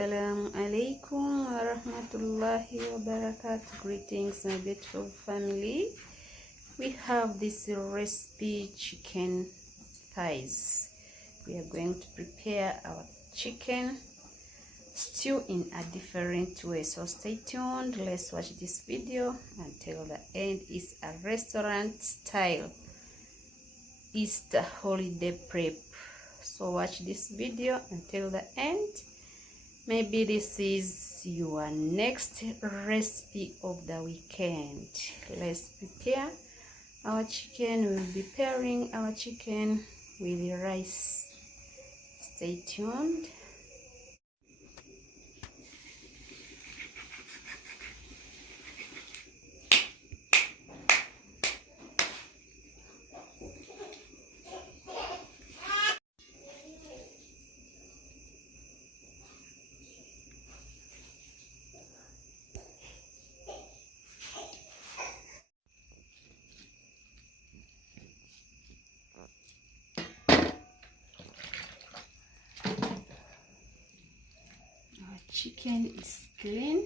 Assalamu alaikum warahmatullahi wabarakatuh. Greetings, my beautiful family. We have this recipe chicken thighs. We are going to prepare our chicken stew in a different way, so stay tuned. Let's watch this video until the end. It's a restaurant style Easter holiday prep, so watch this video until the end. Maybe this is your next recipe of the weekend. Let's prepare our chicken. We'll be pairing our chicken with rice. Stay tuned. Chicken is clean.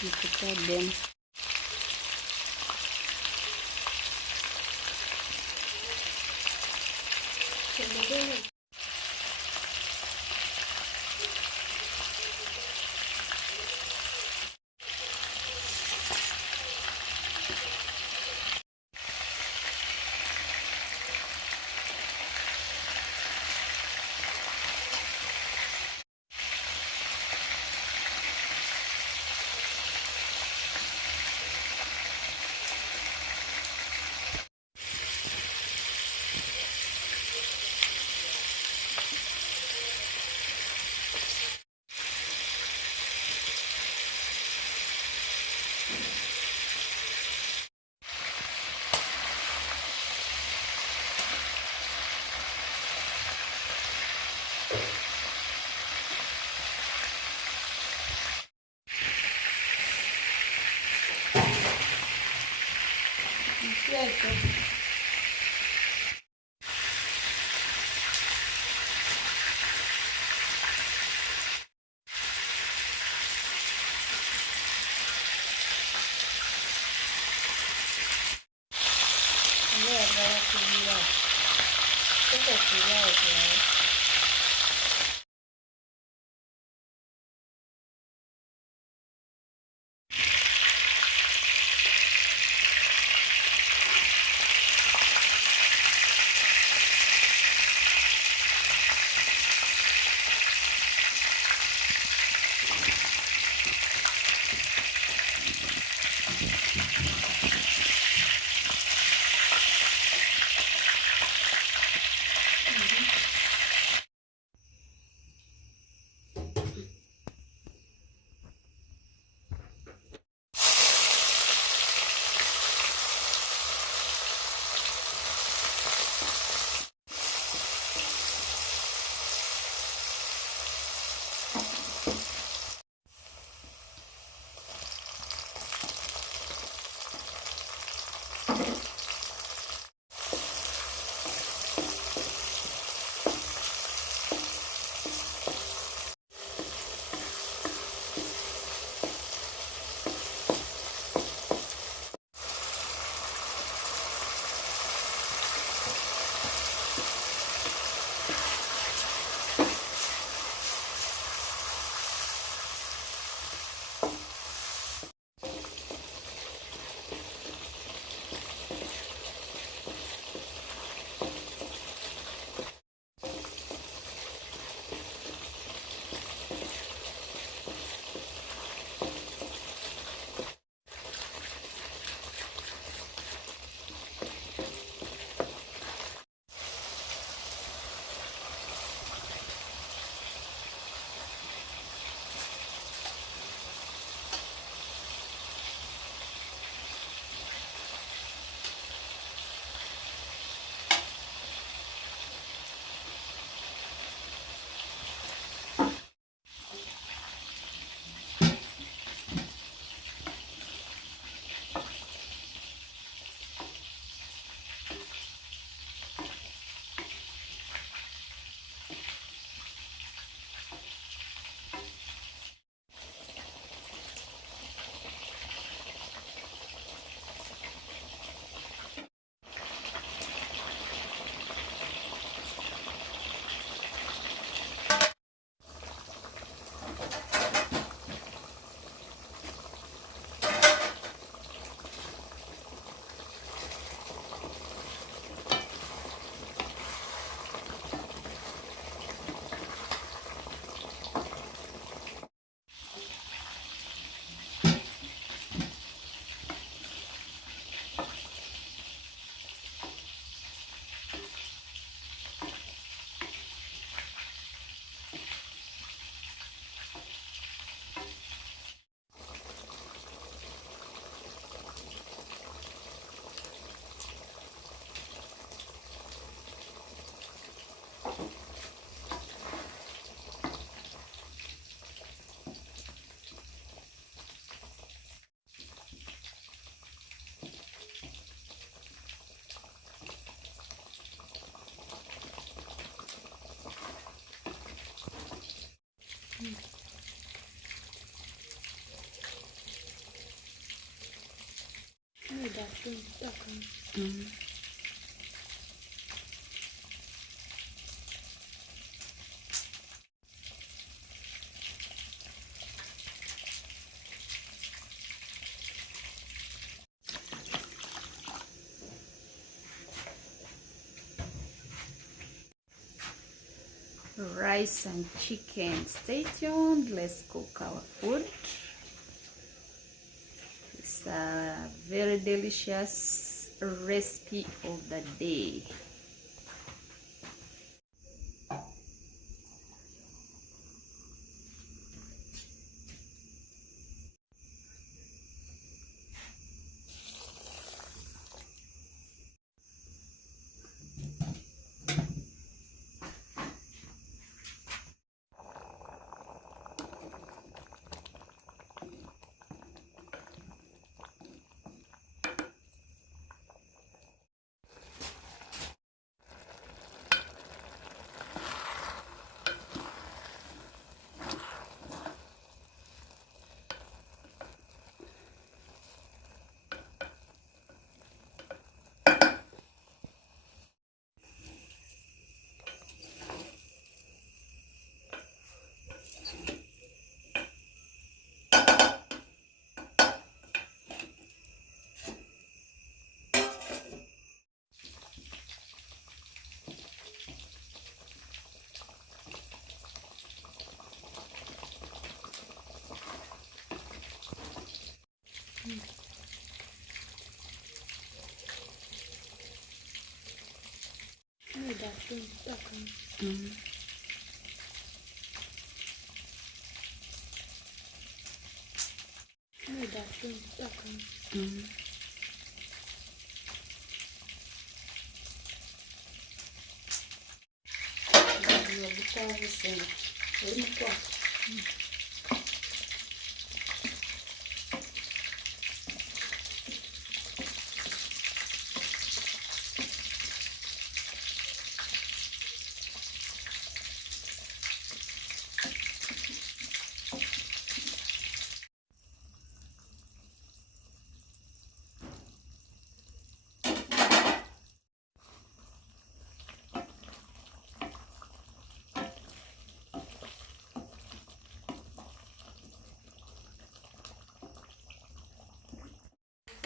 You prepare them. Rice and chicken. Stay tuned. Let's cook our food. It's a very delicious recipe of the day.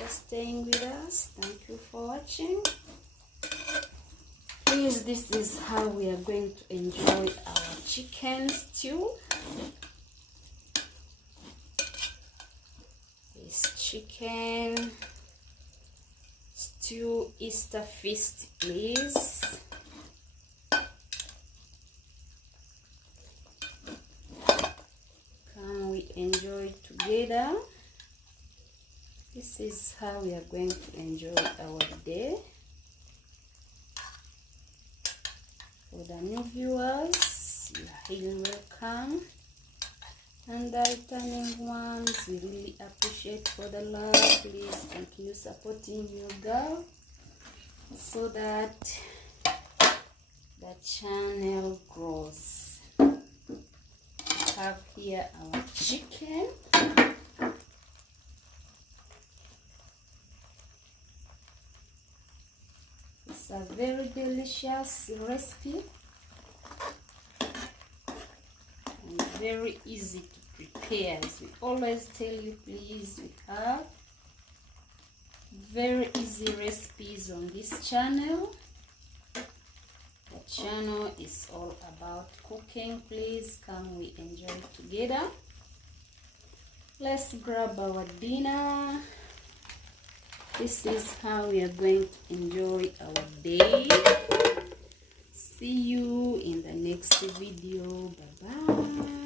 For staying with us, thank you for watching. Please, this is how we are going to enjoy our chicken stew. This chicken stew Easter feast, please. Come, we enjoy together. This is how we are going to enjoy our day. For the new viewers, you are highly welcome. And the returning ones, we really appreciate for the love. Please continue supporting your girl so that the channel grows. We have here our chicken. It's a very delicious recipe and very easy to prepare. As we always tell you, please, we have very easy recipes on this channel. The channel is all about cooking. Please come, we enjoy together. Let's grab our dinner. This is how we are going to enjoy our day. See you in the next video. Bye bye.